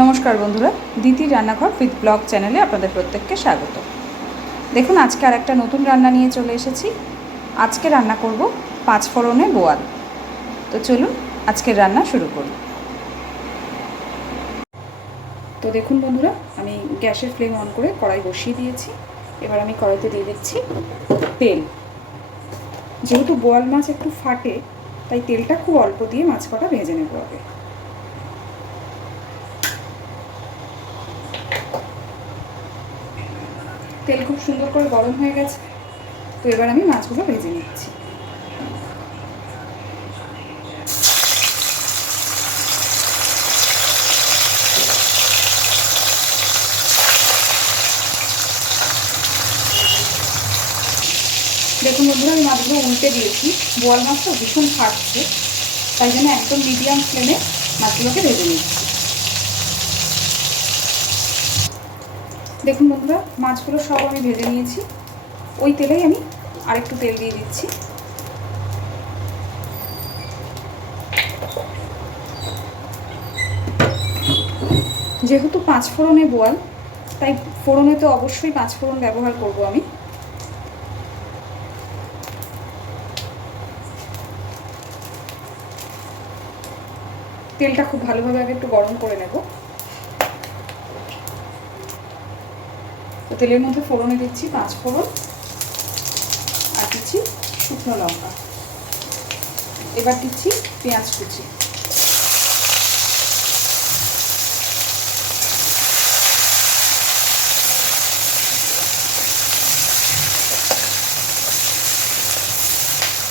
নমস্কার বন্ধুরা, দিদির রান্নাঘর উইথ ব্লগ চ্যানেলে আপনাদের প্রত্যেককে স্বাগত। দেখুন, আজকে আর একটা নতুন রান্না নিয়ে চলে এসেছি। আজকে রান্না করব 5 ফোড়নে বোয়াল। তো চলুন আজকের রান্না শুরু করি। তো দেখুন বন্ধুরা, আমি গ্যাসের ফ্লেম অন করে কড়াই বসিয়ে দিয়েছি। এবার আমি কড়াইতে দিয়ে দিচ্ছি তেল। যেহেতু বোয়াল মাছ একটু ফাটে, তাই তেলটা খুব অল্প দিয়ে মাছ কটা ভেজে নেব আগে। তেল খুব সুন্দর করে গরম হয়ে গেছে। তো এবার আমি মাছগুলো ভেজে নিচ্ছি। দেখুন বন্ধুরা, আমি মাছগুলো উল্টে দিয়েছি। বোয়াল মাছটা ভীষণ ফাটছে, তাই জন্য একদম মিডিয়াম ফ্লেমে মাছগুলোকে ভেজে নিচ্ছি। দেখুন বন্ধুরা, মাছগুলো সব আমি ভেজে নিয়েছি। ওই তেলেই আমি আরেকটু তেল দিয়ে দিচ্ছি। যেহেতু 5 ফোড়নে বোয়াল, তাই ফোড়নে তো অবশ্যই 5 ফোড়ন ব্যবহার করব আমি। তেলটা খুব ভালোভাবে আগে একটু গরম করে নেব। তো তেলের মধ্যে ফোড়নে দিচ্ছি 5 ফোড়ন আর দিচ্ছি শুকনো লঙ্কা। এবার দিচ্ছি পেঁয়াজ কুচি।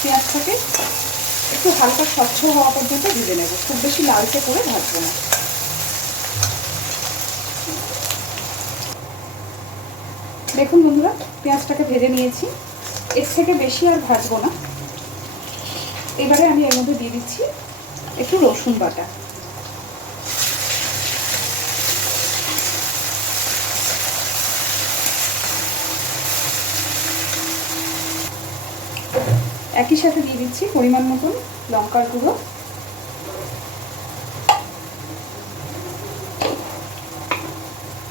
পেঁয়াজটাকে একটু হালকা স্বচ্ছ হওয়া পর্যন্ত ভেজে নেব, খুব বেশি লালচে করে ভাজবো না। দেখুন বন্ধুরা, পেঁয়াজটাকে ভেজে নিয়েছি। এর থেকে বেশি আর ভাজবো না। এবারে আমি এর মধ্যে দিয়ে দিচ্ছি একটু রসুন বাটা। একই সাথে দিয়ে দিচ্ছি পরিমাণ মতন লঙ্কার গুঁড়ো,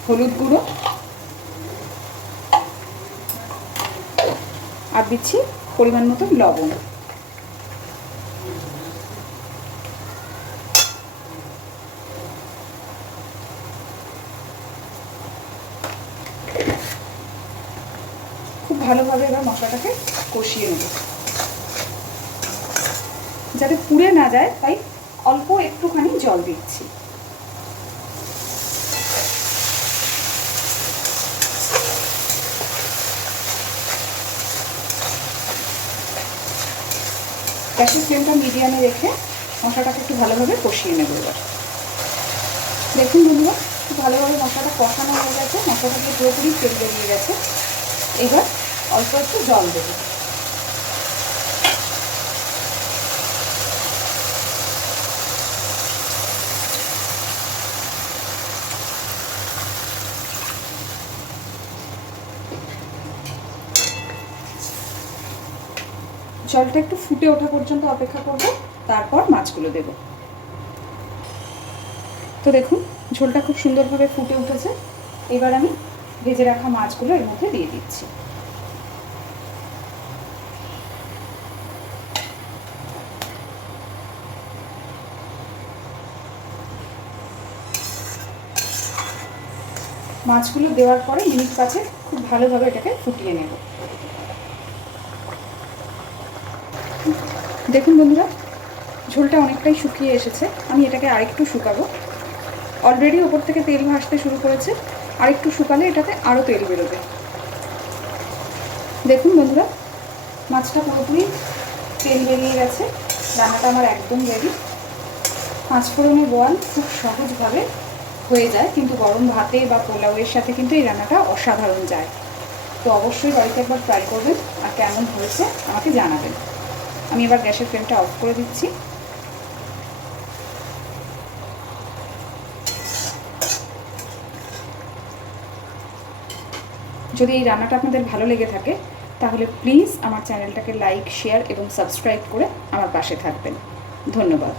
হলুদ গুঁড়ো আর দিচ্ছি পরিমাণ মতন লবণ। খুব ভালোভাবে এবার মশলাটাকে কষিয়ে নেব, যাতে পুড়ে না যায়, তাই অল্প একটুখানি জল দিচ্ছি। গ্যাসের ফ্লেমটা মিডিয়ামে রেখে মশলাটাকে একটু ভালোভাবে কষিয়ে নেব। এবার দেখুন বন্ধুরা, খুব ভালোভাবে মশলাটা কষানো হয়ে গেছে, মশলাটা দিয়ে পুরোপুরি তেল বেরিয়ে গেছে। এবার অল্প একটু জল দেবো। জলটা একটু ফুটে ওঠা পর্যন্ত অপেক্ষা করব, তারপর মাছগুলো দেব। তো দেখুন, ঝোলটা খুব সুন্দরভাবে ফুটে উঠেছে। এবার আমি ভেজে রাখা মাছগুলো এর মধ্যে দিয়ে দিচ্ছি। মাছগুলো দেওয়ার পরে মিনিট 5 খুব ভালোভাবে এটাকে ফুটিয়ে নেব। দেখুন বন্ধুরা, ঝোলটা অনেকটাই শুকিয়ে এসেছে। আমি এটাকে আরেকটু শুকাবো। অলরেডি ওপর থেকে তেল ভাসতে শুরু করেছে, আরেকটু শুকালে এটাতে আরও তেল বেরোবে। দেখুন বন্ধুরা, মাছটা পুরোপুরি তেল বেরিয়ে গেছে। রান্নাটা আমার একদম রেডি। 5 ফোড়নে বোয়াল খুব সহজভাবে হয়ে যায়, কিন্তু গরম ভাতে বা পোলাওয়ের সাথে কিন্তু এই রান্নাটা অসাধারণ যায়। তো অবশ্যই বাড়িতে একবার ট্রাই করবেন, আর কেমন হয়েছে আমাকে জানাবেন। আমি এবার গ্যাসের ফ্লেমটা অফ করে দিচ্ছি। যদি এই রান্নাটা আপনাদের ভালো লেগে থাকে, তাহলে প্লিজ আমার চ্যানেলটাকে লাইক, শেয়ার এবং সাবস্ক্রাইব করে আমার পাশে থাকবেন। ধন্যবাদ।